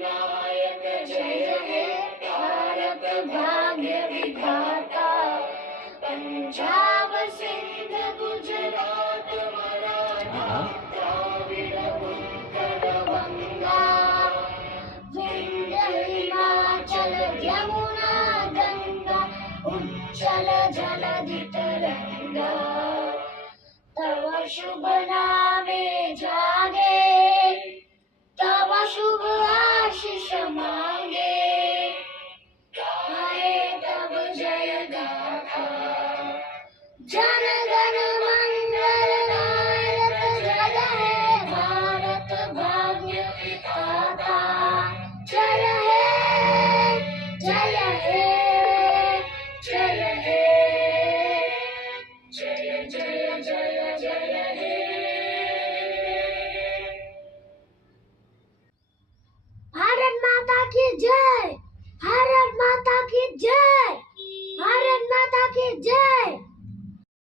विनायक जय हे भारत भाग्य विधाता। पंजाब सिंध गुजरात मराठा द्राविड उत्कल बंगा, विंध्य हिमाचल यमुना गंगा, उज्जल जलधि तरंगा। तव शुभ नामे जागे, तव शुभ आशीष मांगे, गाए तब जय गाथा। जन गण मंगल नायक जय हे भारत भाग्य विधाता। जय हे जय हे जय हे जय जय जय जय हे। भारत माता की जय।